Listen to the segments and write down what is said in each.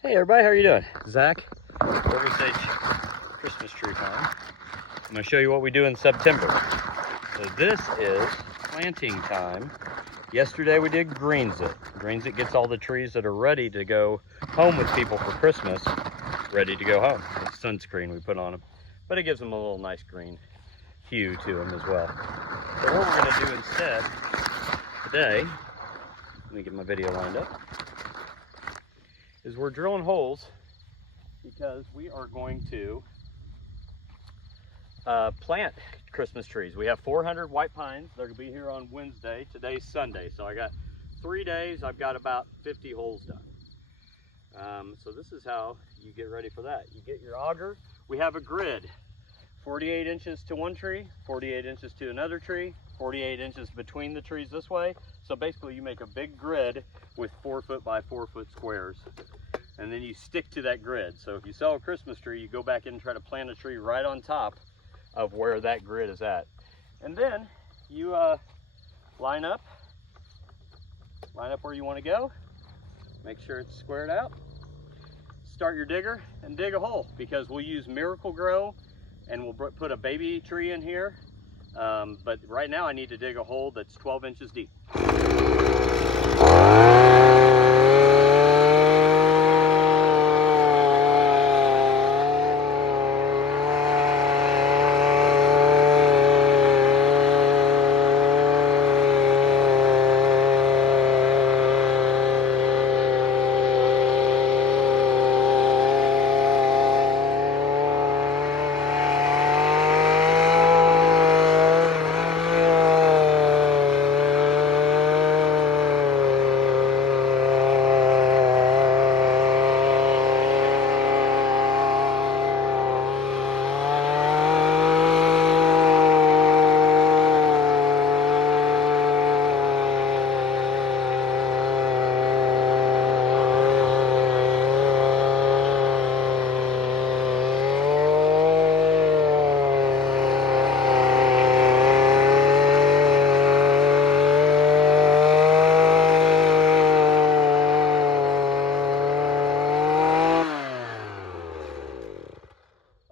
Hey everybody, how are you doing? Zach, Early Stage Christmas Tree Farm. I'm going to show you what we do in September. So this is planting time. Yesterday we did Greenzit. Greenzit gets all the trees that are ready to go home with people for Christmas, ready to go home. It's sunscreen we put on them, but it gives them a little nice green hue to them as well. So what we're going to do instead today, let me get my video lined up, is we're drilling holes because we are going to plant Christmas trees. We have 400 white pines. They're gonna be here on Wednesday. Today's Sunday, so I got 3 days. I've got about 50 holes done. So this is how you get ready for that. You get your auger. We have a grid, 48 inches to one tree, 48 inches to another tree, 48 inches between the trees this way. So basically you make a big grid with 4 foot by 4 foot squares, and then you stick to that grid. So if you sell a Christmas tree, you go back in and try to plant a tree right on top of where that grid is at. And then you line up where you want to go, make sure it's squared out, start your digger and dig a hole, because we'll use Miracle Grow and we'll put a baby tree in here. But right now I need to dig a hole that's 12 inches deep.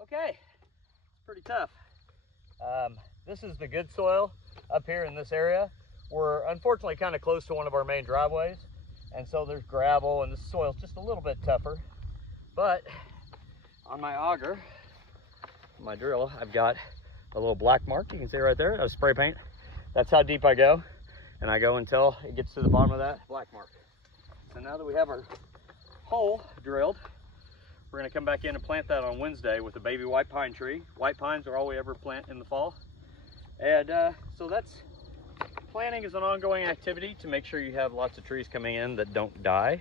Okay, it's pretty tough. This is the good soil up here in this area. We're unfortunately kind of close to one of our main driveways, and so there's gravel and the soil's just a little bit tougher. But on my auger, my drill, I've got a little black mark. You can see right there, I spray paint. That's how deep I go, and I go until it gets to the bottom of that black mark. So now that we have our hole drilled, we're going to come back in and plant that on Wednesday with a baby white pine tree. White pines are all we ever plant in the fall. And so planting is an ongoing activity to make sure you have lots of trees coming in that don't die.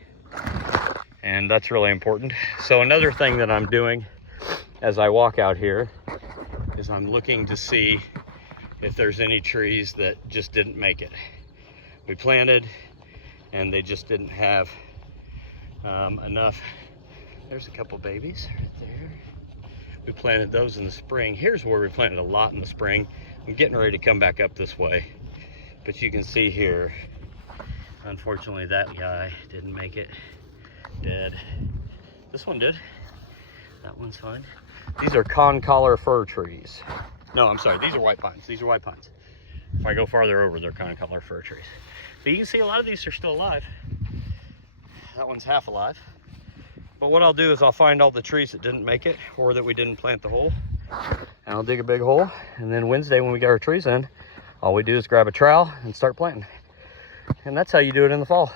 And that's really important. So another thing that I'm doing as I walk out here is I'm looking to see if there's any trees that just didn't make it. We planted and they just didn't have enough. There's a couple babies right there. We planted those in the spring. Here's where we planted a lot in the spring. I'm getting ready to come back up this way, but you can see here, unfortunately that guy didn't make it, dead. This one did, that one's fine. These are con-collar fir trees. No, I'm sorry, these are white pines. These are white pines. If I go farther over, they're con-collar fir trees. But you can see a lot of these are still alive. That one's half alive. But what I'll do is I'll find all the trees that didn't make it or that we didn't plant the hole, and I'll dig a big hole. And then Wednesday when we get our trees in, all we do is grab a trowel and start planting. And that's how you do it in the fall.